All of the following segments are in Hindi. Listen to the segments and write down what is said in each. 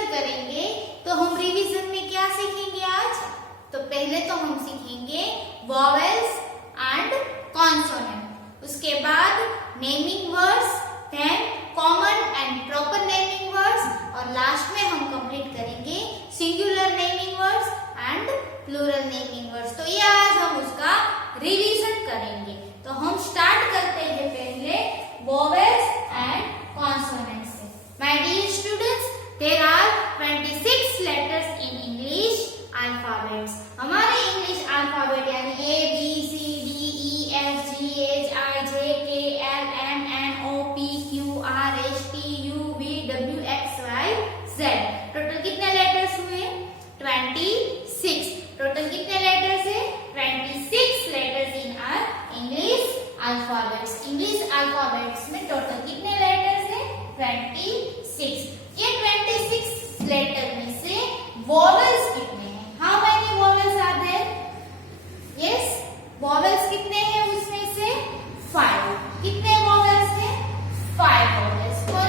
रिवीजन करेंगे तो हम रिवीजन में क्या सीखेंगे आज? तो पहले तो हम सीखेंगे वॉवेल्स एंड कॉन्सोनेंट, उसके बाद naming words, then common and proper naming words और लास्ट में हम कंप्लीट करेंगे singular naming words and plural naming words. तो ये आज हम उसका रिवीजन करेंगे। तो हम स्टार्ट करते हैं पहले वॉवेल्स एंड कॉन्सोनेंट से। My dear students, there are 26 letters in English alphabets. हमारे इंग्लिश अल्फाबेट यानी A B C D E F G H I J K L M N O P Q R S T U V W X Y Z. Total कितने लेटर्स हुए? 26। टोटल कितने लेटर्स है? 26 letters in our English alphabets. English alphabets में टोटल कितने लेटर्स है? 26। ये 26 लेटर में से वॉवेल्स कितने हैं? How many vowels are there? Yes, vowels कितने हैं उसमें से? 5। कितने वॉवेल्स हैं? 5 वॉवेल्स। कौन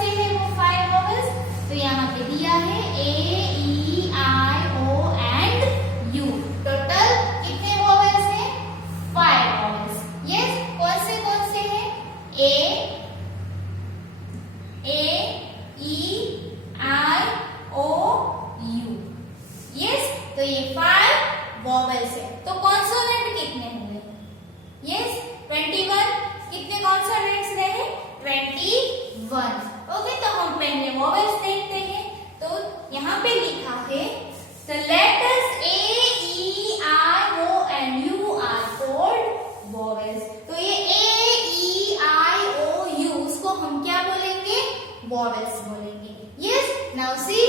से हैं वो 5 वॉवेल्स? तो यहाँ पे दिया है ए ई आई ओ एंड यू। टोटल कितने वॉवेल्स हैं? 5 वॉवेल्स। यस, कौन से हैं? ए ई आई ओ यू। यस, तो ये 5 वॉवेल्स है। तो कॉन्सोनेंट कितने हुए? यस, 21। कितने कॉन्सोनेंट्स रहे? 21। ओके, तो हम पहले वॉवेल्स देखते हैं। तो यहाँ पे लिखा है the letters A, E, I, O and U are called vowels। तो ये A, E, I, O, U उसको हम क्या बोलेंगे? Vowels बोलेंगे। Yes, now see,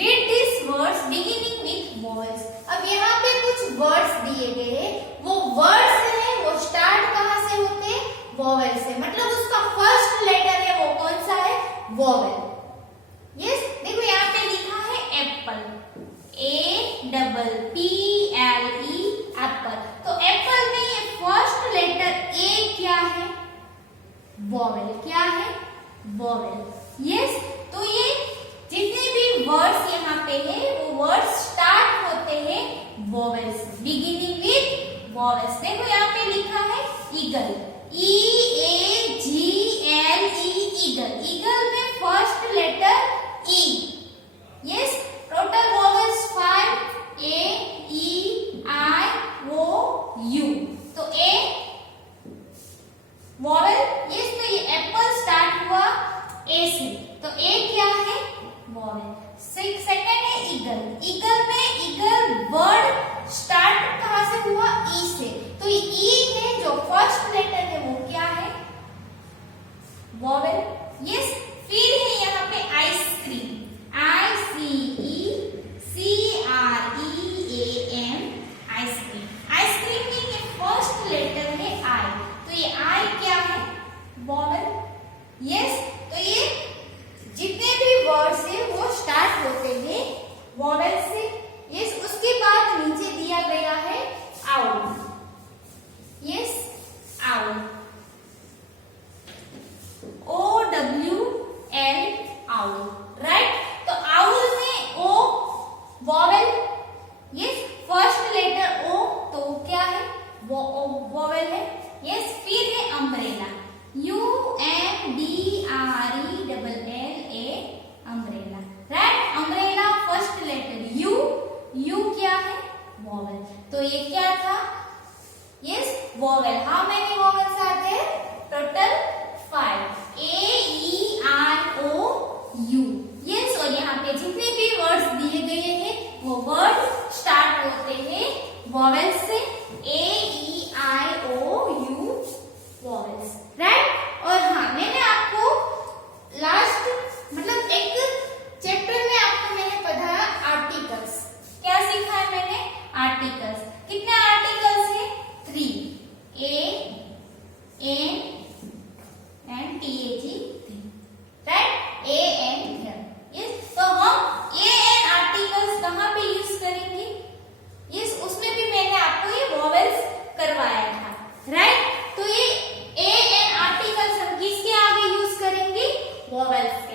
read these words beginning with vowels। अब यहाँ पे कुछ वर्ड्स दिए गए हैं, वो वर्ड्स हैं वो स्टार्ट कहाँ से होते हैं? वॉवेल से। मतलब उसका फर्स्ट लेटर है वो कौन सा है? वॉवेल। यस, देखो यहाँ पे लिखा है एप्पल, APPLE एप्पल। तो एप्पल में ये फर्स्ट लेटर ए क्या है? वॉवेल। क्या है? वॉवेल। यस, तो ये जितने भी वर्ड्स यहाँ पे है वो वर्ड्स स्टार्ट होते हैं वॉवेल से, बिगिनिंग विथ वॉवेल्स। देखो यहाँ पे लिखा है ईगल, EAGLE ईगल। ईगल में first letter E. Yes, total vowels 5, A, E, I, O, U। तो ए वॉवेल। यस, तो ये एप्पल स्टार्ट हुआ ए से, तो ए क्या है? वॉवेल। सेकंड है ईगल। ईगल में ईगल वर्ड स्टार्ट कहाँ से हुआ? ई से, तो ई में जो फर्स्ट लेटर है वो क्या है? वॉवेल। यस, फिर है यहाँ पे आइसक्रीम, ICECREAM आइसक्रीम। आइसक्रीम में ये फर्स्ट लेटर है आई, तो ये आई क्या है? वॉवेल। यस, तो ये जितने भी वर्ड्स है वो स्टार्ट होते हैं वॉवेल से। यस, उसके बाद नीचे दिया गया है owl. Yes, owl, OWL owl. Right, तो आउल में O vowel. Yes, first letter O, तो क्या है? वॉवेल है। यस, फिर है umbrella, UMBRELLA umbrella. Right, umbrella first letter U, U क्या है? वॉवेल। तो ये क्या था? Yes, vowel. How many vowels are there? Total 5, AEIOU। Yes, और यहाँ पे जितने भी वर्ड्स दिए गए हैं वो वर्ड स्टार्ट होते हैं वॉवेल्स से, AEIOU वॉवेल्स। राइट, और हाँ, मैंने आपको लास्ट मतलब एक चैप्टर में आपको मैंने पढ़ाया आर्टिकल्स। क्या सीखा है मैंने? आर्टिकल्स। कितने आर्टिकल्स है? 3, A, N and TAG। Right, A and here। Yes, तो हम A and आर्टिकल्स कहाँ पे यूज करेंगे? यस, उसमें भी मैंने आपको ये वॉवेल्स करवाया था। राइट, तो ये A and आर्टिकल्स हम किसके आगे यूज करेंगे? वॉवेल्स के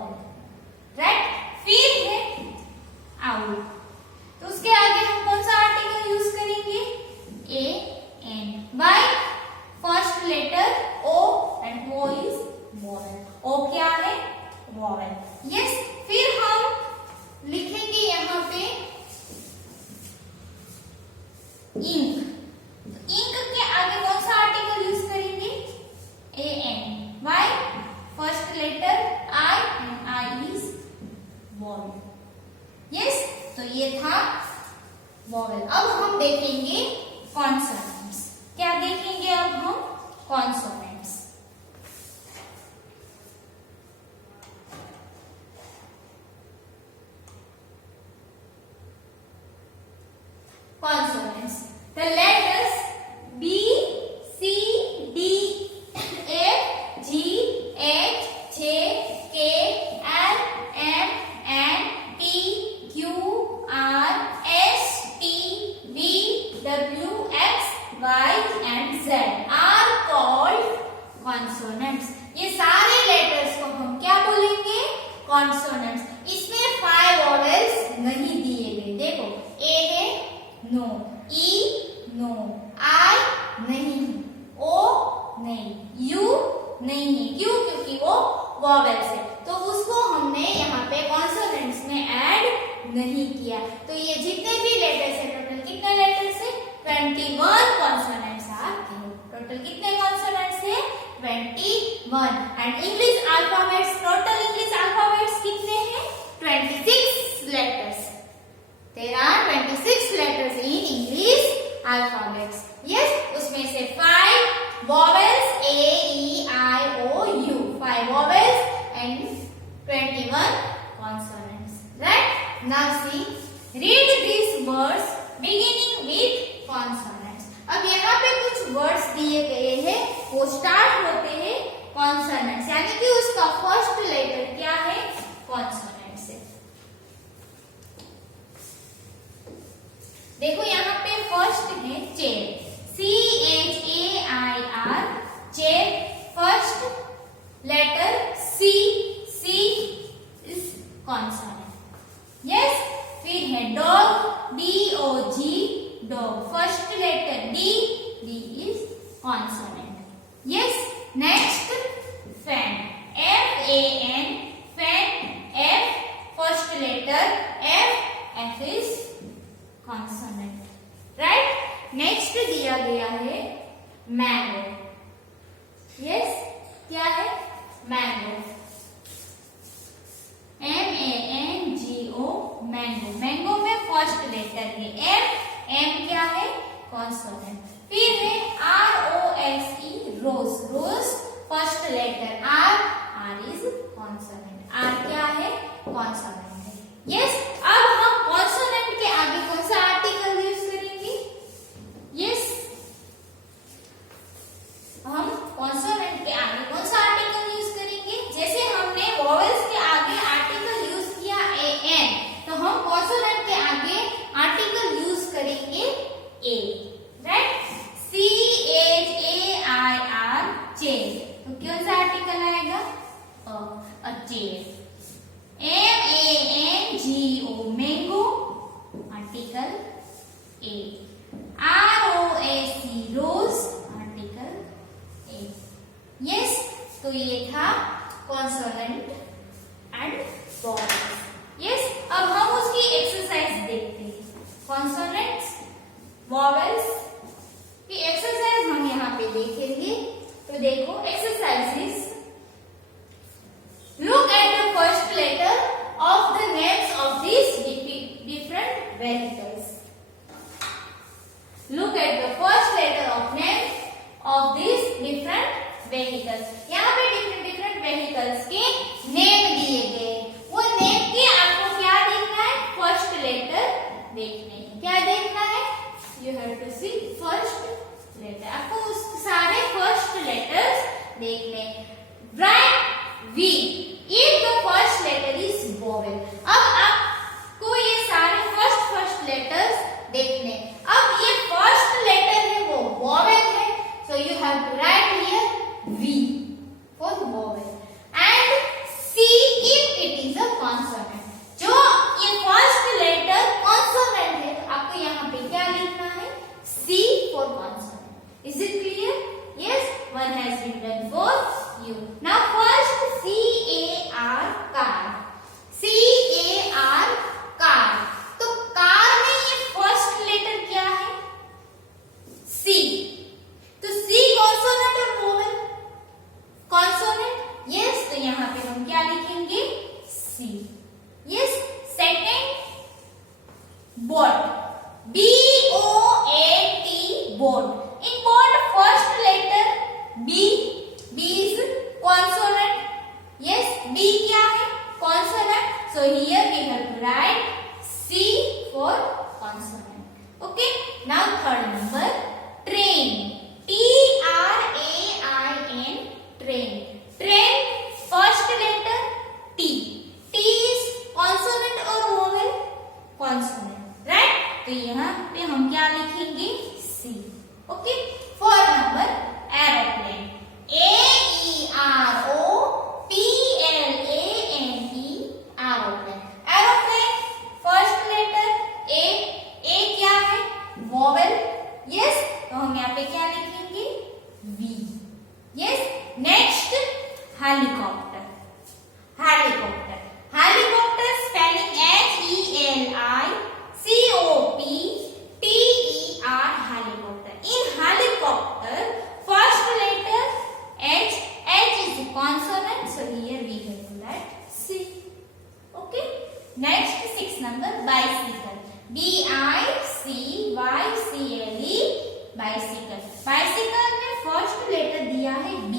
वॉवेल, राइट। फिर है आउल, तो उसके आगे हम कौन सा आर्टिकल यूज करेंगे? A an, by first letter O and O is vowel. O क्या है? वॉवेल। यस, फिर हम लिखेंगे यहाँ पे इंक, तो इंक के आगे कौन सा आर्टिकल यूज करेंगे? A an, by first letter I and I is vowel. Yes, तो ये था वॉवेल। अब हम देखेंगे कॉन्सोनेंट्स। क्या देखेंगे अब हम? Consonants. Consonants. The letters B, C, D, F, G, H, J, K, L, M, N, P, Q, R, S, T, V, W, X, Y and Z are called consonants. ये सारे लेटर्स को हम क्या बोलेंगे? कॉन्सोनेंट्स। इसमें 5 वॉवेल्स नहीं दिए गए। देखो, ए है, नो, ई नो, आई नहीं, ओ नहीं, यू नहीं है। क्यों? क्योंकि वो वॉवेल्स है, तो उसको हमने यहाँ पे कॉन्सोनेंट्स में ऐड नहीं किया। तो ये जितने भी लेटर्स है, टोटल कितने लेटर्स है? 21 कॉन्सोनेंट्स आर देयर। टोटल कितने कॉन्सोनेंट्स है? 21। And English alphabets, total English alphabets कितने हैं? 26 letters. There are 26 letters in English alphabets. Yes, उसमें से 5 vowels A, E, I, O, U. 5 vowels and 21 consonants. Right? Now see, read these words beginning with consonants. अब यहाँ पे कुछ words दिए गए हैं, वो start होते हैं consonants, यानी कि उसका first letter क्या है? Consonant से। देखो यहाँ पे फर्स्ट है chair, CHAIR, chair. First letter C, C is consonant. Yes, फिर है dog, DOG, dog. First letter D, D is consonant. Yes, next fan, FAN, fan, F, first letter F, F is consonant, right. Next दिया गया है मैंगो। यस, क्या है? Mango, MANGO, mango. मैंगो में फर्स्ट लेटर है M, M क्या है? कॉन्सोनेंट। फिर है ROSE, rose. Rose first letter R, R is consonant. R क्या है? कॉन्सोनेंट है। यस, अब हम कॉन्सोनेंट के आगे कौन सा आर्टिकल यूज करेंगे? यस, हम कॉन्सोनेंट के आगे कौन सा आर्टिकल यूज करेंगे? जैसे हमने वॉवेल्स के आगे आर्टिकल यूज किया AN, तो हम कॉन्सोनेंट के आगे आर्टिकल यूज करेंगे A, राइट। CHAIR, चेयर, तो कौन सा आर्टिकल आएगा? A chair. MANGO, mango, article A। ROSE, rose, article A। Yes, तो ये था कॉन्सोनेंट एंड वॉवेल्स। यस, अब हम उसकी एक्सरसाइज देखते हैं। कॉन्सोनेंट्स, वॉवेल्स की एक्सरसाइज हम यहाँ पे देखेंगे। तो देखो, exercises, look at the first letter of the names of these different vehicles. Look at the first letter of names of these different vehicles. यहाँ पे different vehicles के Yes, second boat. B-O-A-T, boat. In boat, first letter B. B is consonant. Yes, B क्या है? Consonant. So here we have to write C for consonant. Okay. Now third number, train. T-R-A-I-N, train. Train, first letter T. T is consonant or vowel? Consonant. Right? तो यहाँ पे हम क्या लिखेंगे? C. Okay. Fourth number, aeroplane. A-E-R-O-P-L-A-N-E, aeroplane. Aeroplane, first letter A. A क्या है? Vowel. Yes. तो हम यहाँ पे क्या लिखेंगे? V. Yes. Next, helicopter. Helicopter. Helicopter spelling H-E-L-I-C-O-P-T-E-R, helicopter. In helicopter, first letter H. H is consonant, so here we have to write C. Okay. Next, sixth number, bicycle. B-I-C-Y-C-L-E, bicycle. Bicycle में फर्स्ट लेटर दिया है B.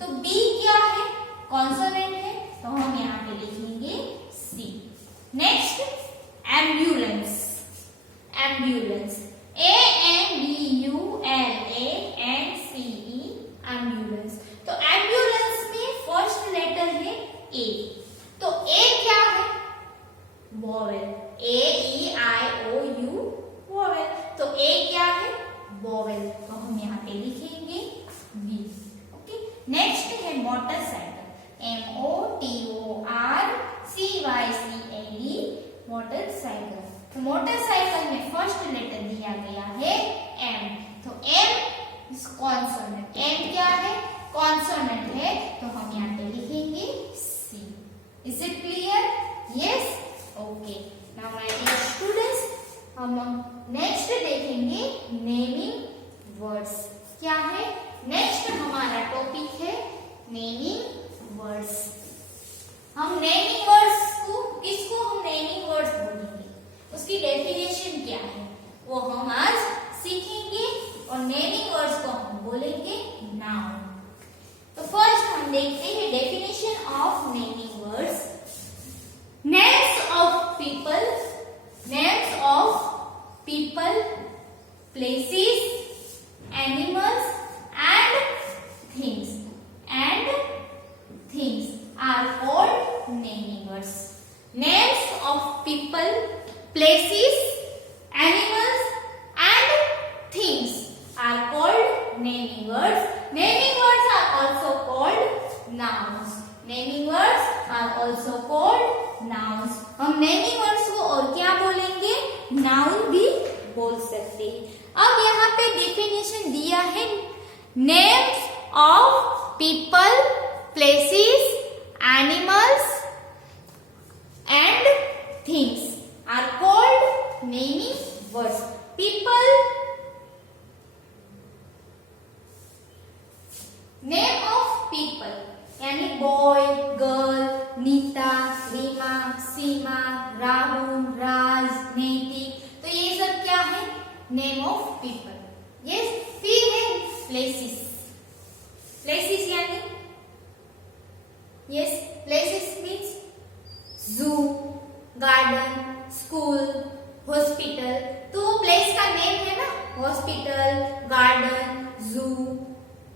तो B क्या है? कॉन्सोनेंट है, तो हम यहाँ पे लिखेंगे C. Next, ambulance. Ambulance. A-M-B-U-L-A-N-C-E, ambulance. तो एम्बुलेंस में फर्स्ट लेटर है A. तो A क्या है? वोवेल. A-E-I-O-U, vowel. तो A क्या है? वोवेल. तो हम यहाँ पे लिखेंगे V. ओके. नेक्स्ट है मोटरसाइकिल. M-O-T-O-R-C-Y-C-L-E, motorcycle. तो मोटरसाइकिल में फर्स्ट लेटर दिया गया है M. तो M इज कॉन्सोनेंट. M क्या है? कॉन्सोनेंट है, तो हम यहाँ पे लिखेंगे C. Is it clear? Yes. Okay. Now my dear students, हम नेक्स्ट देखेंगे नेमिंग वर्ड्स. क्या है? नेक्स्ट हमारा टॉपिक है नेमिंग वर्ड्स. हम नेमिंग वर्ड्स को, किसको हम नेमिंग वर्ड्स बोलेंगे, उसकी डेफिनेशन क्या है, वो हम आज सीखेंगे. और नेमिंग वर्ड्स को हम बोलेंगे नाउन. तो फर्स्ट हम देखते हैं definition of naming words. Names of people. Names of people, places, animals and things are called naming words. Names of people, places, animals and things are called naming words. Naming words are also called nouns. Naming words are also called nouns. हम नेमिंग वर्ड्स को और क्या बोलेंगे? नाउन भी बोल सकते हैं. अब यहाँ पे डेफिनेशन दिया है. Names of people, places, animals and things are called naming words. People, name of people यानी बॉय, गर्ल, नीता, रीमा, सीमा, राहुल, राज, नैतिक. तो ये सब क्या है? Name of people. यस. फिर है प्लेसेस. प्लेसेस यानी yes, places means zoo, garden, school, hospital. तो प्लेस का नेम है ना, hospital, garden, zoo.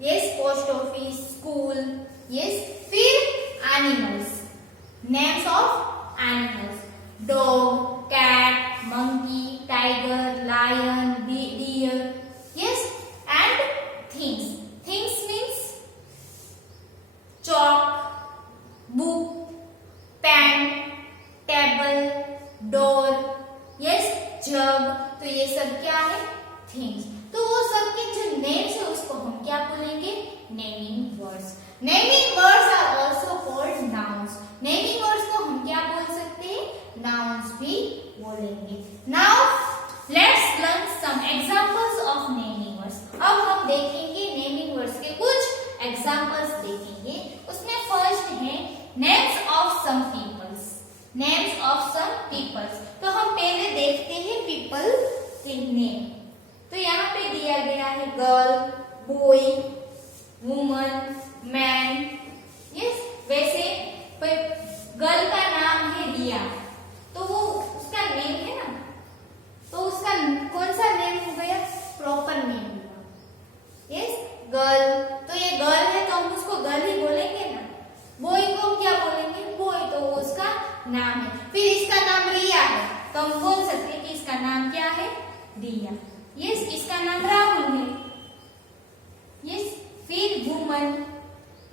Yes. Post office, school. Yes. फिर animals. Names of animals: dog, cat, monkey, tiger, lion, deer. Yes. And things. Things means chalk, book, pen, table, door. Yes. jug. तो ये सब क्या है? Things. तो वो सब के जो names है उसको हम क्या बोलेंगे? Naming words. Naming words are also called nouns. Naming words को हम क्या बोल सकते हैं? नाउन्स भी बोलेंगे. Now let's learn some examples of naming words. अब हम देखेंगे नेमिंग वर्ड्स के कुछ एग्जांपल्स देखेंगे. उसमें फर्स्ट है names of some peoples. Peoples. तो हम पहले देखते हैं पीपल के नेम। तो यहाँ पे दिया गया है girl, boy, woman, man. Yes, वैसे गर्ल का नाम है रिया, तो वो उसका नेम है ना, तो उसका कौन सा नेम हो गया? प्रॉपर नेम हुआ। यस, गर्ल, तो ये गर्ल है तो हम उसको गर्ल ही बोलेंगे ना। बॉय को हम क्या बोलेंगे? बॉय, तो वो उसका नाम है। फिर इसका नाम रिया है तो हम बोल सकते हैं कि इसका नाम क्या है? रिया। यस, इसका नाम राहुल है। यस, फिर वुमन।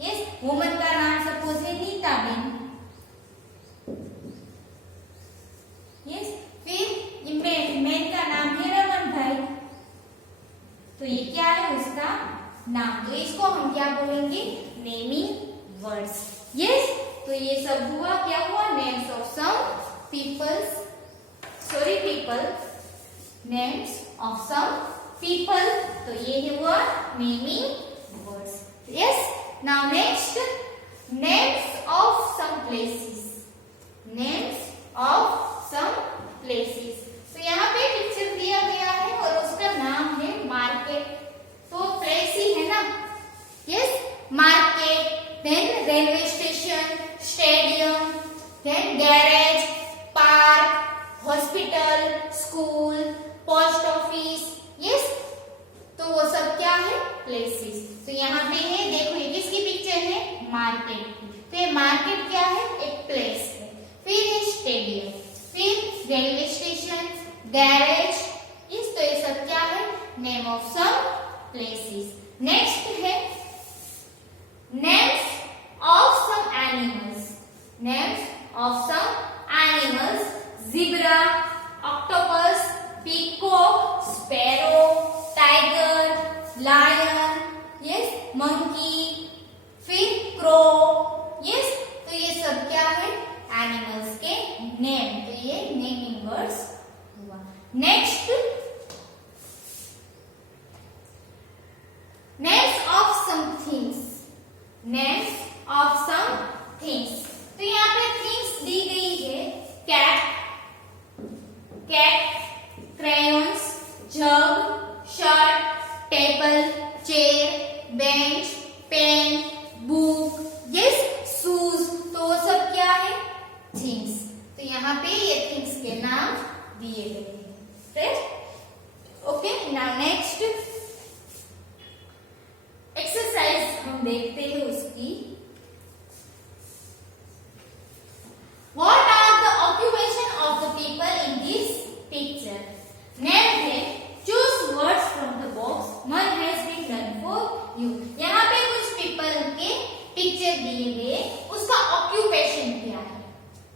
यस, वुमन का नाम सपोज है नीता बेन। यस, फिर मैन का नाम है रमन भाई। तो ये क्या है? उसका नाम। तो इसको हम क्या बोलेंगे? Naming words. यस, तो ये सब हुआ, क्या हुआ? Names of some peoples, sorry people, names of some people. तो ये हुआ naming words. Yes, now next, names of some places. Names of some places. तो यहाँ पे पिक्चर दिया गया है और उसका नाम है मार्केट। तो प्लेस ही है ना। Yes, market, then railway station, stadium, then garage, park, hospital, school, post office. Yes, तो वो सब क्या है? प्लेसेस। तो यहाँ पे है, देखो ये किसकी पिक्चर है? मार्केट की। तो ये मार्केट क्या है? एक प्लेस है। फिर है स्टेडियम, फिर रेलवे स्टेशन, गैरेज। इस तो ये सब क्या है? Name of some places. Next है names of some animals. Names of some animals, zebra, octopus, peacock, sparrow, tiger, lion, yes, monkey, फिर क्रो। यस, तो ये सब क्या है? एनिमल्स के नेम। तो ये नेमिंग वर्ड्स हुआ। Next, names of some things. Names of some things. तो यहाँ पे थिंग्स दी गई है, cat, crayons, jug, shirt, table, chair, bench, pen, book, yes, shoes. तो वो सब क्या है? थिंग्स। तो यहाँ पे ये थिंग्स के नाम दिए गए हैं। ओके, नाउ नेक्स्ट एक्सरसाइज हम देखते हैं उसकी। What are the occupation of the people in this picture? Name them. Choose words from the box. One has been done for you. यहाँ पे कुछ people के पिक्चर दिए गए, उसका ऑक्यूपेशन क्या है?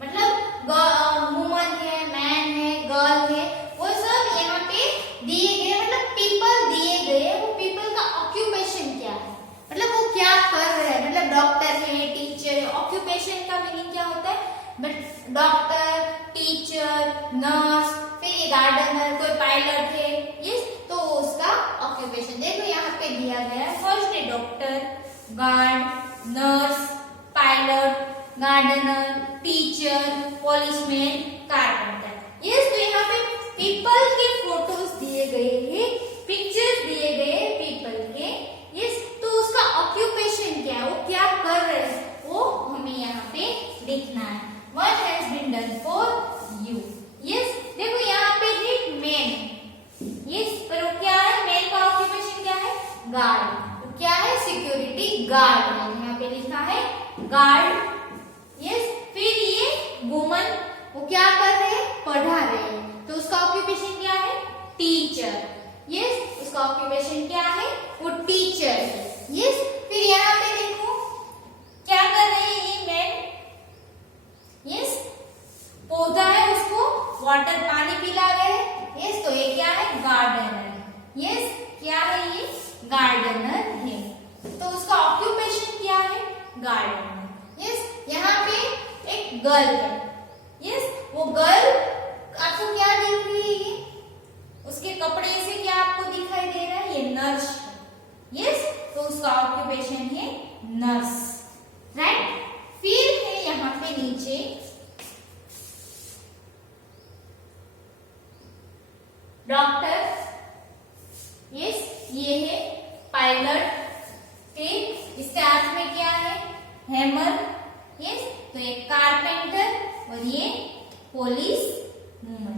मतलब वुमन है, मैन है, गर्ल है, वो सब यहाँ पे दिए गए। मतलब पीपल दिए गए, वो पीपल का ऑक्यूपेशन क्या है? मतलब वो क्या कर रहे हैं? मतलब डॉक्टर है, टीचर है। ऑक्यूपेशन का मीनिंग क्या होता है? डॉक्टर, टीचर, नर्स, फिर गार्डनर, कोई पायलट है। यस, तो उसका ऑक्यूपेशन देखो यहाँ पे दिया गया है। फर्स्ट है doctor, guard, nurse, pilot, gardener, teacher, policeman, carpenter. Yes, तो यहाँ पे पीपल के फोटोज दिए गए हैं, पिक्चर्स दिए गए पीपल के। यस, तो उसका ऑक्यूपेशन क्या है? वो क्या कर रहे हैं? वो हमें यहाँ पे लिखना है। What has been done for you? Yes, देखो यहाँ पे है मैन। यस, पर वो क्या है? मैन का ऑक्यूपेशन क्या है? गार्ड। वो क्या है? Security guard. यहाँ पे लिखा है गार्ड। यस, फिर ये वुमन, वो क्या कर रहे हैं? पढ़ा रहे हैं। तो उसका ऑक्यूपेशन क्या है? टीचर। यस, उसका ऑक्यूपेशन क्या है? वो टीचर है। यस, फिर यहाँ पे देखो क्या कर रहे हैं ये मैन? यस, पौधा है, उसको वाटर, पानी पिला रहे हैं। यस, तो ये क्या है? गार्डनर। यस, क्या है ये? गार्डनर है। तो उसका ऑक्यूपेशन क्या है? गार्डनर। यस, यहाँ पे एक गर्ल है। यस, वो गर्ल आपको क्या दिख रही है? उसके कपड़े से क्या आपको दिखाई दे रहा है? ये नर्स है। यस, तो उसका ऑक्यूपेशन है नर्स, राइट। फिर है यहाँ पे नीचे डॉक्टर, यस, ये है पायलट, फिर इसके हाथ में क्या है, हैमर, यस, तो ये कारपेंटर और ये पुलिस वुमन,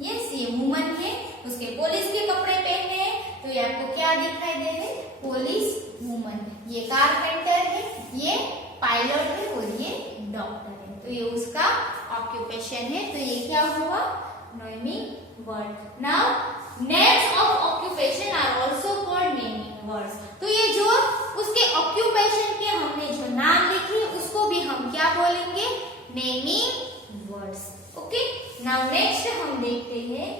यस, ये वुमन है, उसके पुलिस के कपड़े पहने हैं, तो ये आपको क्या दिखाई दे रहे, पुलिस वुमन, ये कारपेंटर है, ये पायलट है और ये डॉक्टर है, तो ये उसका ऑक्यूपेशन है, तो ये क्या हुआ, naming word. Now names of occupation are also called naming words, तो ये जो उसके ऑक्यूपेशन के हमने जो नाम लिखे उसको भी हम क्या बोलेंगे, naming words. Okay, now next हम देखते हैं,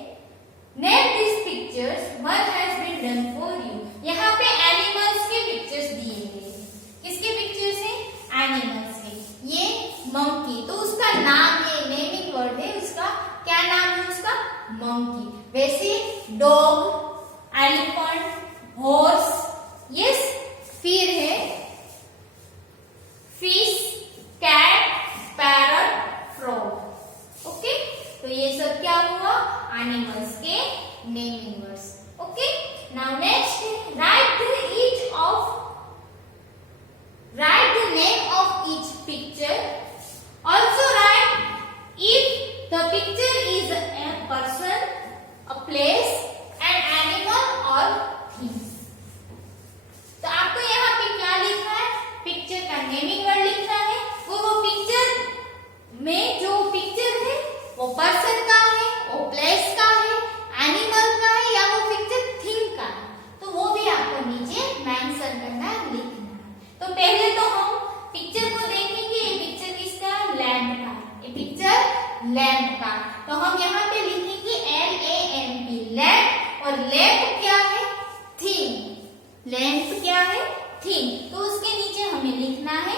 name this pictures, one has been done for you. यहाँ पे एनिमल्स के पिक्चर्स दिए गए, किसके पिक्चर्स है, एनिमल्स के, ये मंकी, तो उसका नाम, ये नेमिंग वर्ड है, उसका क्या नाम है, उसका मंकी। वैसे डॉग, एलिफेंट, हॉर्स, यस, फिर है fish, cat, parrot, frog. Okay, तो ये सब क्या हुआ, एनिमल्स के naming words. Okay, now next, write the name of each picture, also write if the picture is a person, a place, an animal or thing। तो आपको यहाँ पे क्या लिखा है, पिक्चर का नेमिंग वर्ड लिखना है, वो पिक्चर में जो पिक्चर है वो पर्सन का है, वो प्लेस का है, एनिमल का है, या वो पिक्चर थिंग का है, तो वो भी आपको नीचे मेंशन करना है, लिखना है। तो पहले तो हम पिक्चर को देखेंगे, ये पिक्चर किसका है, लैम्प का, ये पिक्चर लैम्प का, तो हम यहाँ पे लिखेंगे LAMP, लैम्प, और लैम्प क्या है, थिंग, लैम्प क्या है, थिंग, तो उसके नीचे हमें लिखना है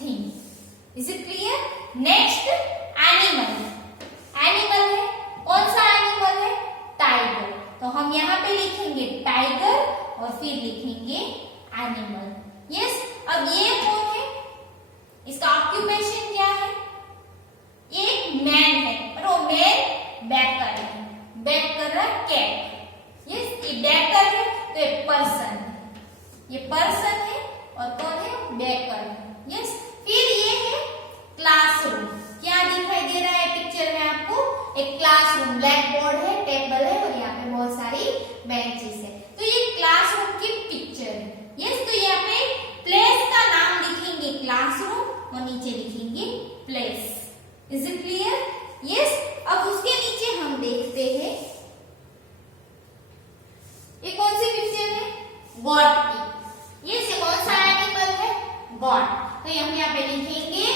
thing. Is it clear? Next, animal, animal है, कौन सा एनिमल है, टाइगर, तो हम यहाँ पे लिखेंगे टाइगर और फिर लिखेंगे एनिमल। यस, अब ये कौन है, इसका ऑक्यूपेशन क्या है, ये मैन है, और वो मैन बैकर है, बैक कर रहा है कैट, यस, ये बैकर है, तो ये पर्सन है, ये पर्सन है, और कौन है, बैकर है, यस। फिर ये है क्लासरूम, क्या दिखाई दे रहा है पिक्चर में आपको, एक क्लासरूम, ब्लैक बोर्ड है, टेबल है, और यहाँ पे बहुत सारी बेंचेस है, तो ये क्लासरूम की पिक्चर है, यस। तो यहाँ पे प्लेस का नाम लिखेंगे क्लासरूम और नीचे लिखेंगे place. Is it clear? Yes. अब उसके नीचे हम देखते हैं, ये कौन सी पिक्चर है, गॉट की, ये कौन सा एनिमल है, गॉट, तो हम यहाँ पे लिखेंगे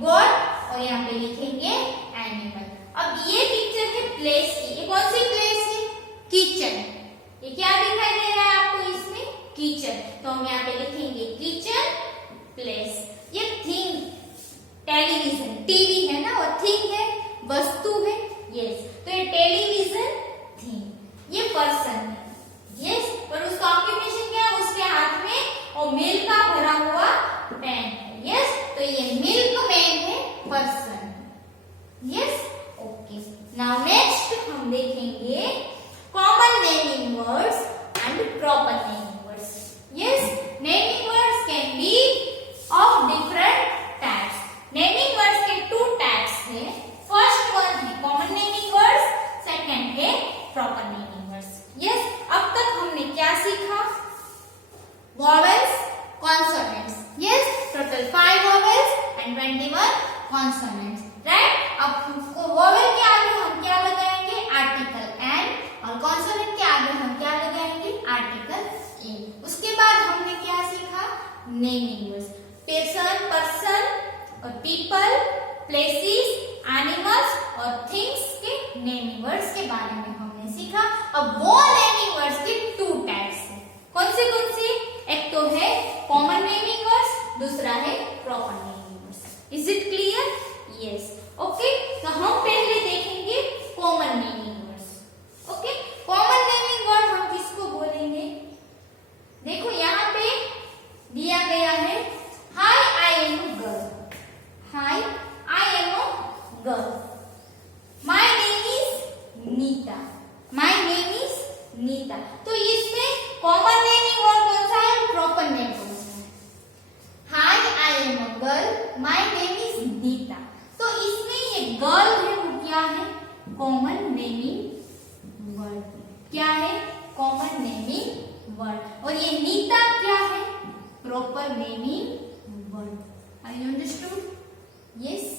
गॉट और यहाँ पे लिखेंगे एनिमल। अब ये पिक्चर है प्लेस की, ये कौन सी प्लेस है, किचन, ये क्या दिखाई दे रहा है आपको इसमें, किचन, तो हम यहाँ पे लिखेंगे किचन प्लेस। ये थिंग, टेलीविजन, टीवी है ना, और थिंग है, वस्तु है, यस, तो ये टेलीविजन थिंग, ये पर्सन है, यस, और उसका ऑक्यूपेशन क्या है, उसके हाथ में और मिल्क का भरा हुआ पेन है, यस, तो ये मिल्क मैन है, person, yes. Okay, now next हम देखेंगे common naming words and proper naming words. Yes, naming words can be of different types. Naming words के 2 टाइप्स है, फर्स्ट वन है कॉमन नेमिंग वर्ड्स, सेकंड है प्रॉपर नेमिंग वर्ड्स। यस, अब तक हमने क्या सीखा, vowels, consonants, yes, total 5 vowels and 21 consonants, right. अब वॉवेल के आगे हम क्या लगाएंगे, आर्टिकल एन, और कॉन्सोनेंट के आगे हम क्या लगाएंगे, आर्टिकल ए। उसके बाद हमने क्या सीखा, नेमिंग वर्ड्स, पर्सन और पीपल, प्लेसेस, एनिमल्स और थिंग्स के नेमिंग वर्ड्स के बारे में हमने सीखा। अब वो नेमिंग वर्ड्स के 2 टाइप्स हैं, कौन से, एक तो है कॉमन नेमिंग वर्ड्स, दूसरा है proper naming words. Is it clear? Yes. Okay, तो हम पहले देखेंगे common naming words. Okay, common naming word हम किसको बोलेंगे, देखो यहाँ पे दिया गया है, hi I am a girl, hi I am a girl, my name is Nita, my name is Nita. तो इसमें कॉमन नेमिंग वर्ड कौन सा है, प्रॉपर नेम कौन सा है? Hi I am a girl, my name is Nita. तो इसमें ये गर्ल है वो क्या है, कॉमन नेमिंग वर्ड। क्या है, कॉमन नेमिंग वर्ड। और ये नीता क्या है, proper naming word. Are you understood? Yes.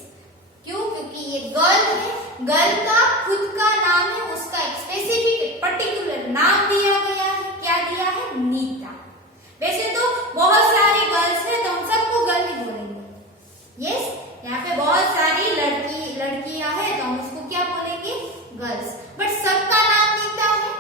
क्यों? क्योंकि ये गर्ल है, गर्ल का खुद का नाम है, उसका एक स्पेसिफिक पर्टिकुलर नाम दिया गया है। क्या दिया है, नीता। वैसे तो बहुत सारी गर्ल्स है तो हम सबको गर्ल ही बोलेंगे। यस, यहाँ पे बहुत सारी लड़कियां हैं तो हम उसको क्या बोलेंगे, गर्ल्स। बट सबका नाम नीता है?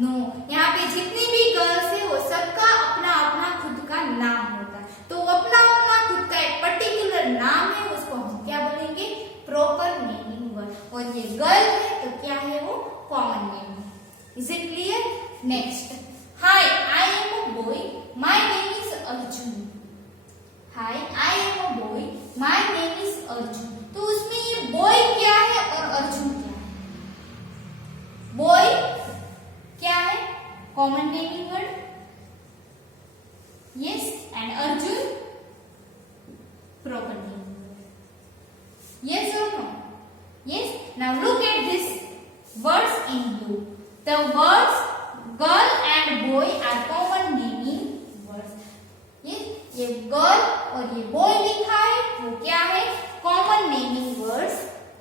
नो। यहाँ पे जितनी भी गर्ल्स है वो सबका अपना अपना खुद का नाम होता है। तो अपना अपना खुद का एक पर्टिकुलर नाम है, उसको हम क्या बोलेंगे, प्रॉपर नेमिंग वर्ड। और ये गर्ल है तो क्या है वो, कॉमन नेम है। Is it clear? Next, hi I am a boy, my name is Arjun. Hi I am a boy, my name is Arjun. तो उसमें ये बॉय क्या है और अर्जुन क्या है? बॉय क्या है, common naming word. Yes, and Arjun proper naming word. Yes और no? Yes. Now look at this words in blue. The words girl and boy are common naming words. ये गर्ल और ये बॉय लिखा है वो क्या है, कॉमन नेमिंग वर्ड्स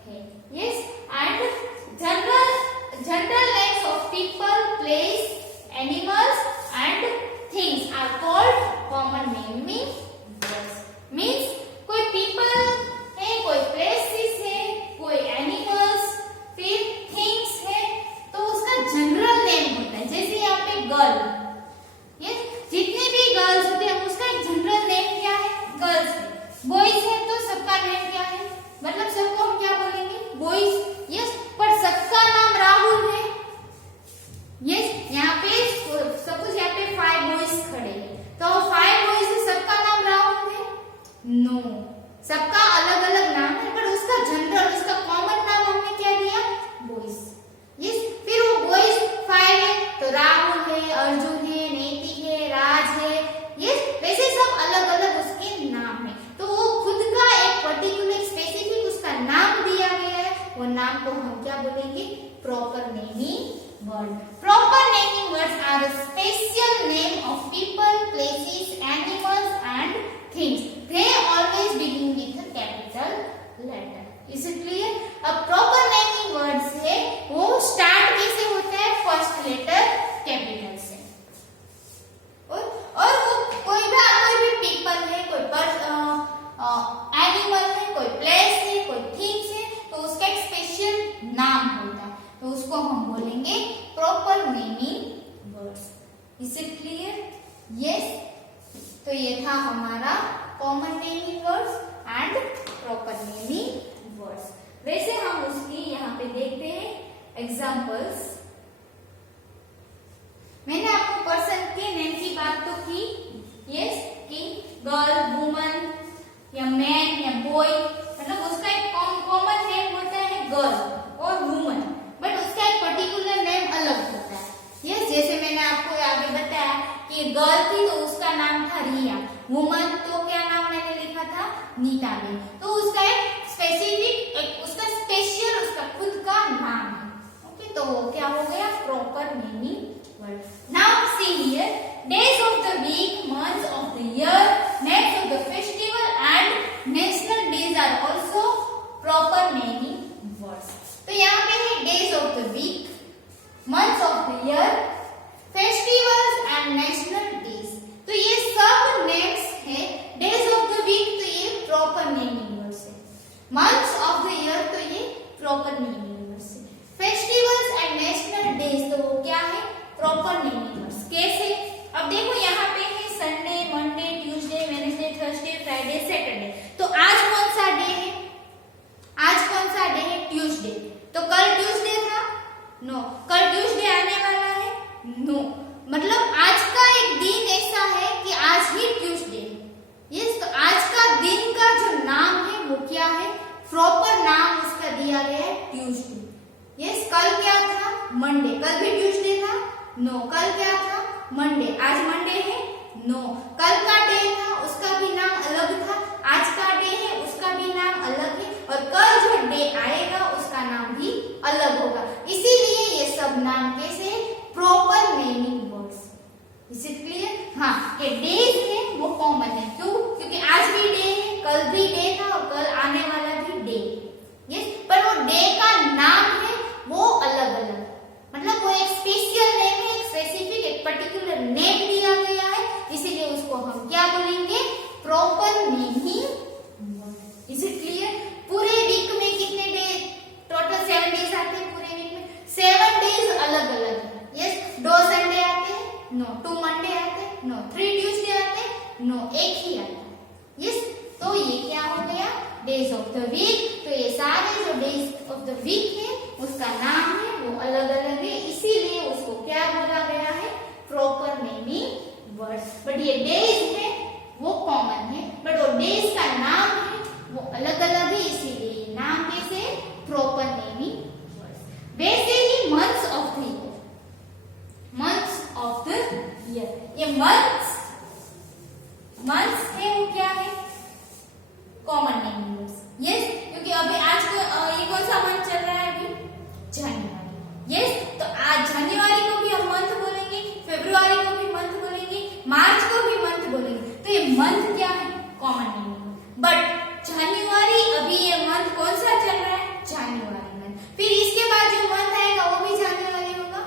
है। Yes, and general names of people, places, animals and things are called common naming words. Means कोई पीपल है, कोई प्लेसेस है, कोई एनिमल्स, फिर थिंग्स है, तो उसका जनरल नेम होता है। जैसे यहाँ पे गर्ल, यस, जितने भी गर्ल्स होते हैं उसका एक जनरल नेम क्या है, गर्ल्स है। बॉयज है तो सबका नेम क्या है, मतलब सबको हम क्या बोलेंगे, बॉयज। यस, पर सबका नाम राहुल है। यस, यहाँ पे सपोज यहाँ पे 5 बॉयज खड़े हैं तो 5 बॉयज है, सबका नाम राहुल है? नो, सबका अलग अलग नाम है, पर उसका जनरल, उसका कॉमन नाम हमने क्या दिया, बॉयज। यस, फिर वो बॉयज 5 है तो राहुल है, अर्जुन है, नेति है, राज है। यस, वैसे सब अलग अलग उसके नाम है। तो वो खुद का एक पर्टिकुलर स्पेसिफिक उसका नाम दिया गया है, वो नाम को हम क्या बोलेंगे, proper naming word. Proper naming words are a special name of people, places, animals and things. They always begin with a capital letter. Is it clear? अब प्रॉपर नेमिंग वर्ड्स है वो स्टार्ट कैसे होता है, फर्स्ट लेटर कैपिटल से। और वो कोई भी पीपल है, कोई एनिमल है, कोई प्लेस है, कोई थिंग्स है, तो उसका एक स्पेशल नाम होता है, तो उसको हम बोलेंगे proper naming words. Is it clear? Yes. तो ये था हमारा common naming words and proper naming words. वैसे हम उसकी यहाँ पे देखते हैं एग्जाम्पल्स। मैंने आपको पर्सन के नेम की बात तो की, यस, कि गर्ल, वुमन या मैन या बॉय, मतलब उसका एक कॉमन नेम होता है गर्ल और वुमन, बट उसका एक पर्टिकुलर नेम अलग होता है। यस, जैसे मैंने आपको आगे बताया कि गर्ल थी तो उसका नाम था रिया, वुमन तो क्या नाम मैंने लिखा था, नीता बेन। तो उसका एक स्पेसिफिक, एक उसका स्पेशल, उसका खुद का नाम है। ओके, तो वो क्या हो गया, proper naming word. Now see here, days of the week, months of the year, names of the festival and national days are also proper naming words. तो यहाँ पे है days of the week, months of the year, festivals and national days. तो ये सब names है। days of the week तो ये proper naming words है, months of the year तो ये proper naming words है, festivals and national days तो वो क्या है, प्रॉपर नेमिंग वर्ड्स। कैसे? अब देखो यहाँ पे है Sunday, Monday, Tuesday, Wednesday, Thursday, Friday, Saturday. तो आज कौन सा डे है, आज कौन सा डे है, ट्यूसडे। तो कल ट्यूसडे था? नो। कल ट्यूसडे आने वाला है? नो। मतलब आज का एक दिन ऐसा है कि आज ही ट्यूसडे है। यस, तो आज का दिन का जो नाम है वो क्या है, प्रॉपर नाम उसका दिया गया है ट्यूसडे। मंडे, कल भी ट्यूसडे था? नो, कल क्या था? मंडे, आज मंडे है? नो, कल का डे था उसका भी नाम अलग था, आज का डे है उसका भी नाम अलग है, और कल जो डे आएगा उसका नाम भी अलग होगा। इसीलिए ये सब नाम कैसे? Proper naming words. Is it clear? हाँ, ये डेज है वो कॉमन है, क्यों? क्योंकि आज भी डे है, कल भी डे था और कल आने वाला भी डे। यस, पर वो डे का नाम है वो अलग अलग, मतलब वो एक स्पेशल नेम है, एक स्पेसिफिक, एक पर्टिकुलर नेम दिया गया है, इसीलिए उसको हम क्या बोलेंगे? Proper naming word. Is it clear? पूरे वीक में कितने डे? टोटल 7 डेज आते हैं पूरे वीक में, 7 डेज अलग अलग है। यस, 2 संडे आते हैं? नो। 2 मंडे आते हैं? नो। 3 ट्यूसडे आते हैं? नो, एक ही आता है। यस, तो ये क्या हो गया? Days of the week. तो ये सारे जो डेज ऑफ द वीक है उसका नाम है वो अलग अलग है, इसीलिए उसको क्या बोला गया है? Proper naming words. बट ये डेज है वो कॉमन है, बट वो डेज का नाम है वो अलग अलग है, इसीलिए नाम कैसे? Proper naming words. वैसे ही months of the year, months of the year, ये मंथ्स है वो क्या है? Common naming words. यस, क्योंकि अभी आज को ये कौन सा मंथ चल रहा है? अभी जनवरी। यस, तो आज जनवरी को भी हम मंथ बोलेंगे, फरवरी को भी मंथ बोलेंगे, मार्च को भी मंथ बोलेंगे। तो ये मंथ क्या है? Common naming. बट जनवरी, अभी ये मंथ कौन सा चल रहा है? जनवरी मंथ। फिर इसके बाद जो मंथ आएगा वो भी जनवरी होगा?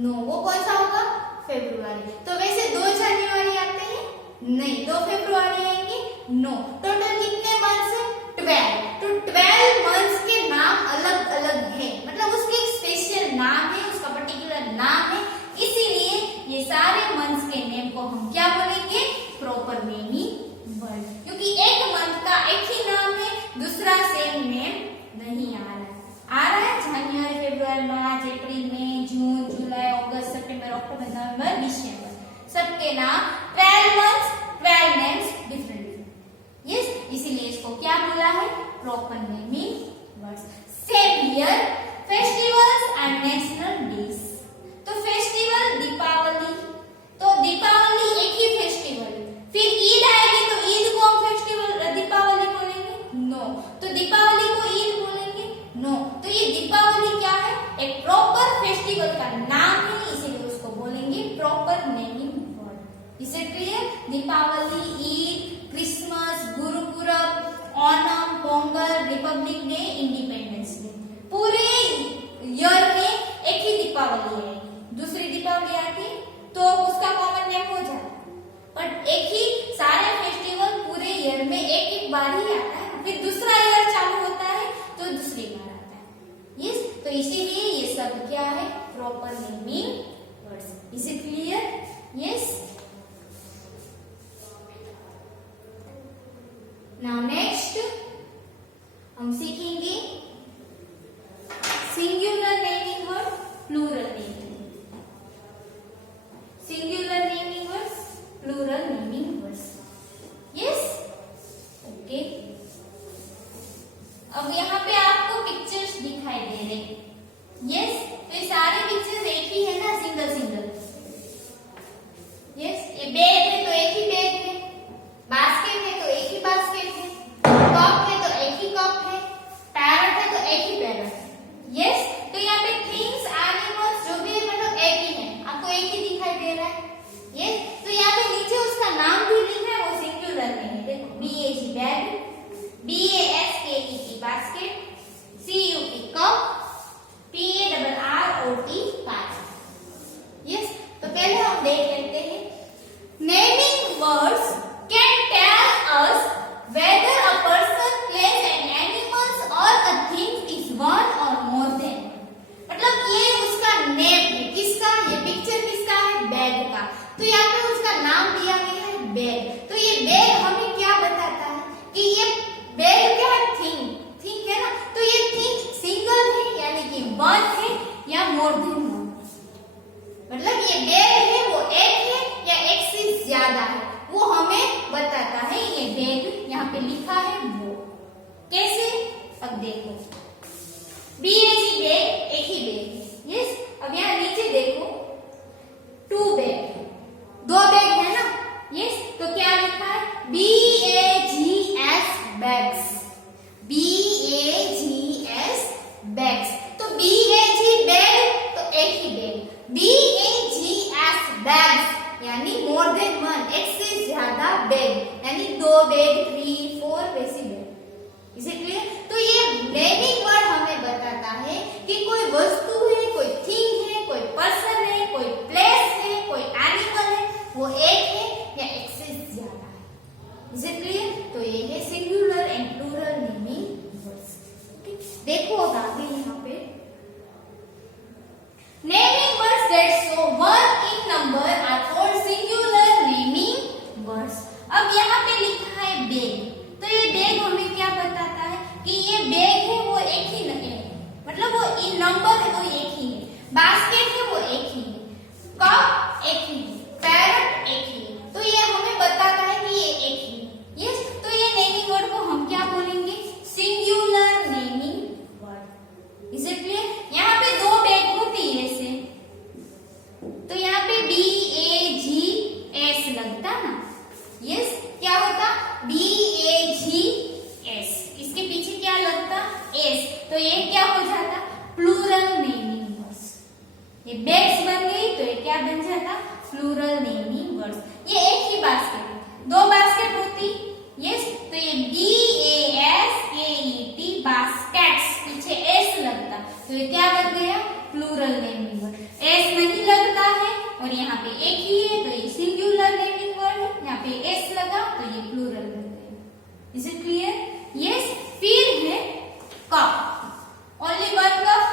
नो, वो कौन सा होगा? फरवरी। तो वैसे 2 जनवरी आते हैं? नहीं, 2 फरवरी आएंगे? नो। टोटल कितने मंथ्स हैं? 12। तो 12 मंथ्स के नाम अलग अलग है, मतलब उसके एक स्पेशल नाम है, उसका पर्टिकुलर नाम है, इसीलिए ये सारे मंथ्स के नेम को हम क्या बोलेंगे? Proper naming word. क्योंकि एक मंथ का एक ही नाम है, दूसरा सेम नेम नहीं आ रहा है। आ रहा है जनवरी, फरवरी, मार्च, अप्रैल, मई, जून, जुलाई, अगस्त, सितंबर, अक्टूबर, नवंबर, दिसंबर, सबके नाम 12 मंथ्स, 12 नेम्स डिफरेंट। यस, इसीलिए इसको क्या बोला है? Proper naming words. Same here, festivals and national days. तो फेस्टिवल दीपावली, तो दीपावली एक ही फेस्टिवल है। फिर ईद आएगी तो ईद को हम फेस्टिवल दीपावली बोलेंगे? नो। तो दीपावली को ईद बोलेंगे? नो। तो ये दीपावली क्या है? एक प्रॉपर फेस्टिवल का नाम है, इसीलिए उसको बोलेंगे proper naming word. Is it clear? Deepavali, Eid, Christmas, Gurpurab, Onam, Pongal, republic day, independence day, पूरे ईयर में एक ही दीपावली है, दूसरी दीपावली आती तो उसका कॉमन नेम हो जाता, बट एक ही सारे फेस्टिवल पूरे ईयर में एक एक बार ही आता है, फिर दूसरा ईयर चालू होता है तो दूसरी बार आता है। यस, तो इसीलिए ये सब क्या है? Proper naming words. Is it clear? Yes. Now next हम सीखेंगे singular naming word, plural naming, singular naming words, plural naming words. Yes, okay. अब यहाँ पे आपको पिक्चर्स दिखाई दे रहे। यस, तो ये सारे पिक्चर्स एक ही है ना, सिंगल सिंगल। यस, ये बैग है तो एक ही बैग है, बास्केट है तो एक ही बास्केट है, कप है तो एक ही कप है, पैरट है तो एक ही पैरट है। यस, तो यहाँ पे थिंग्स, एनिमल्स जो भी है मतलब एक ही है, आपको एक ही दिखाई दे रहा है। यस, तो यहाँ पे नीचे उसका नाम भी लिखा है, वो सिंगुलर में है। देखो, BAG bag, BASKET basket, CUP cup, PARROT parrot. Yes, तो पहले हम देख लेते हैं naming words can tell us whether a person, place, an animals or a thing is one or more than। मतलब ये उसका नेम है, किसका? ये पिक्चर किसका है? बैग का। तो यहाँ पे उसका नाम दिया गया है बैग। तो ये बैग हमें क्या बताता है कि ये बैग क्या है? थिंग, थिंग है ना। तो ये थिंग सिंगल है यानी कि वन है या मोर देन वन, मतलब ये बैग है वो एक है या एक से ज्यादा है, वो हमें बताता है। ये बैग यहाँ पे लिखा है वो कैसे? अब देखो, BAG बैग एक ही बैग है। यस, अब यहाँ word in number are called singular naming words. अब यहाँ पे लिखा है बैग, तो ये बैग हमें क्या बताता है कि ये बैग है वो एक ही नहीं है, मतलब वो इन नंबर है वो एक ही है, बास्केट है वो एक ही है, कप एक ही है, पैरट एक ही है, तो ये हमें बताता है कि ये एक ही है। यस, तो ये नेमिंग वर्ड को हम क्या बोलेंगे? Singular naming word. Is it clear? यहाँ पे दो बैग होती है ऐसे, तो यहाँ पे BAGS लगता ना, यस, क्या होता? BAGS, इसके पीछे क्या लगता? S, तो ये क्या हो जाता? Plural naming words. ये बैग्स बन गई तो ये क्या बन जाता? Plural naming words. ये एक ही बास्केट है, दो बास्केट होती, यस, तो ये BASKET बास्केट्स, पीछे S लगता, तो ये क्या बन गया? Plural naming word. S नहीं लगता है और यहाँ पे एक ही है तो ये सिंगुलर नेमिंग वर्ड है, यहाँ पे S लगा तो ये प्लूरल बन गया। Is it clear? यस। फिर है cup, only one cup,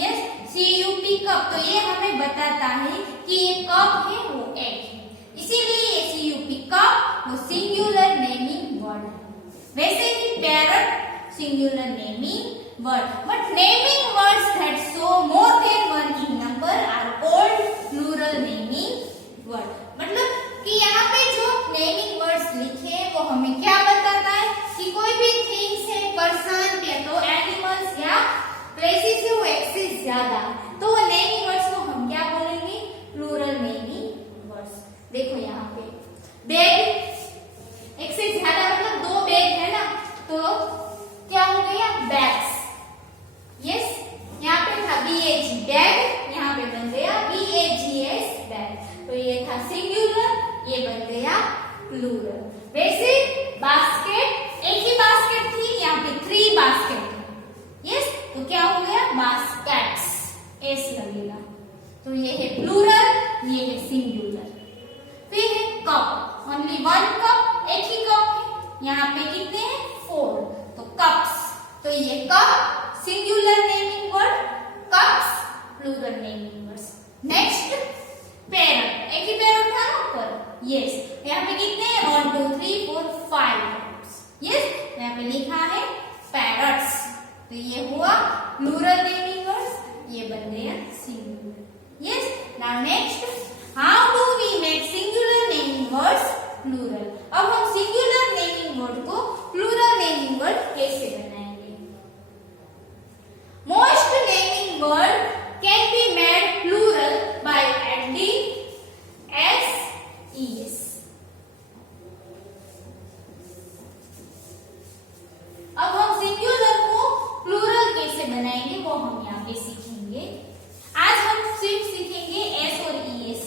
yes, CUP cup, तो ये हमें बताता है कि ये कप है वो एक है, इसीलिए ये CUP कप वो सिंगुलर नेमिंग वर्ड है। वैसे ही parrot singular naming word, but naming words that show more than one in number are called plural naming word। मतलब कि यहाँ पे जो नेमिंग वर्ड्स लिखे हैं वो हमें क्या बताता है कि कोई भी थिंग्स है, पर्सन या तो एनिमल्स या प्लेसेस है वो एक से ज्यादा, तो वो नेमिंग वर्ड्स को हम क्या बोलेंगे? Plural naming words. देखो यहाँ पे बैग, एक से ज्यादा मतलब दो बैग है ना, तो क्या हो गया? बैग्स। यस, यहाँ पे था BAG बैग, यहाँ पे बन गया BAGS बैग, तो ये था सिंगुलर, ये बन गया प्लूरल। वैसे बास्केट, एक ही बास्केट थी, यहाँ पे 3 बास्केट है, यस, तो क्या हो गया? बास्केट्स, S लगेगा, तो ये है प्लूरल, ये है सिंगुलर। फिर है कप, ओनली वन कप, एक ही कप है, यहाँ पे कितने हैं? 4, तो कप्स, तो ये cup singular naming word, cups plural naming words. Next parrot, एक ही पैरट था ना ऊपर, यस, यहाँ पे कितने हैं? 1 2 3 4 5, यस, यहाँ पे लिखा है पैरट्स, तो ये हुआ प्लूरल नेमिंग वर्ड्स, ये बन गया singular. Yes, now next, how do we make singular naming words plural? अब हम सिंगुलर नेमिंग वर्ड को प्लूरल नेमिंग वर्ड कैसे बनाएंगे? Most naming word can be made plural by adding SES। अब हम सिंगुलर को प्लूरल कैसे बनाएंगे वो हम यहाँ पे सीखेंगे। आज हम सिर्फ सीखेंगे S और ES,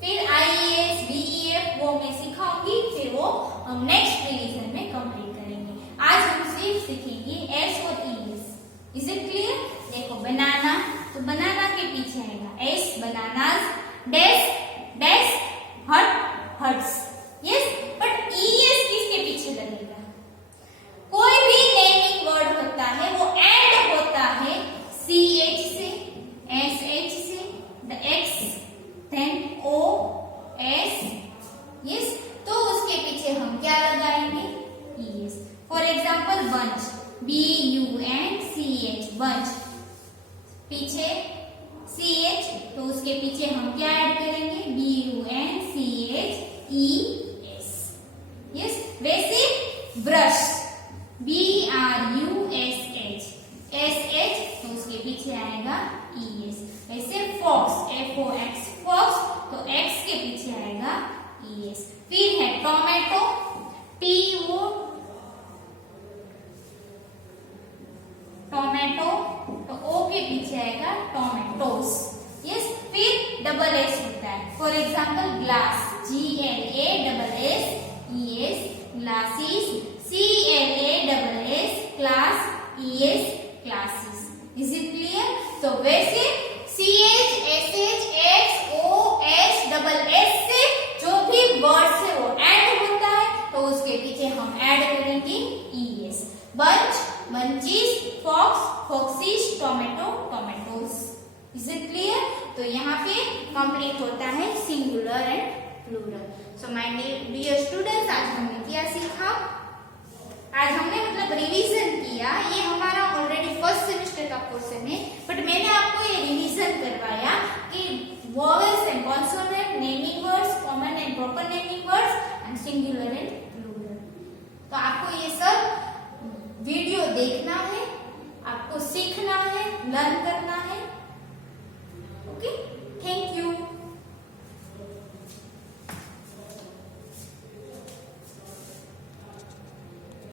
फिर IES, BEF वो मैं सिखाऊंगी, फिर वो हम नेक्स्ट रिवीजन में कंप्लीट करेंगे। आज हम सिर्फ सीखेंगे S और ES। Is it clear? देखो बनाना, तो बनाना के पीछे आएगा S, बनानास, डेस्क, डेस्क, हट, हट्स, यस, बट ES किसके पीछे लगेगा? कोई भी नेमिंग वर्ड होता है वो एंड होता है CH से, SH से, the X, then O, S, yes, तो उसके पीछे हम क्या लगाएंगे? ES। For example bunch, BUNCH, bunch, पीछे CH, तो उसके पीछे हम क्या ऐड करेंगे? BUNCHES, yes. वैसे ब्रश, BRUSH, SH, तो उसके पीछे आएगा ES। वैसे फॉक्स, FOX, फॉक्स, तो X के पीछे आएगा ES। फिर है टोमेटो, TO, टोमेटो, तो O के पीछे आएगा टोमेटोस, यस। फिर डबल S होता है, for example glass, GLASSES, glasses, CLASS, class, ES, classes. Is it clear? तो वैसे CH, SH, X, O, S, double S से जो भी वर्ड से वो एड होता है तो उसके पीछे हम ऐड करेंगे ES। Bunch, bunches, fox, foxes, tomato, tomatoes। Is it clear? तो यहाँ पे कंप्लीट होता है singular and plural. So my dear students, आज हमने क्या सीखा? आज हमने मतलब रिवीजन किया। ये हमारा ऑलरेडी फर्स्ट सेमेस्टर का क्वेश्चन है, बट मैंने आपको ये रिवीजन करवाया कि vowels and consonant, naming words, common and proper naming words and singular and plural. तो आपको ये सब वीडियो देखना है, आपको सीखना है, लर्न करना है। ओके?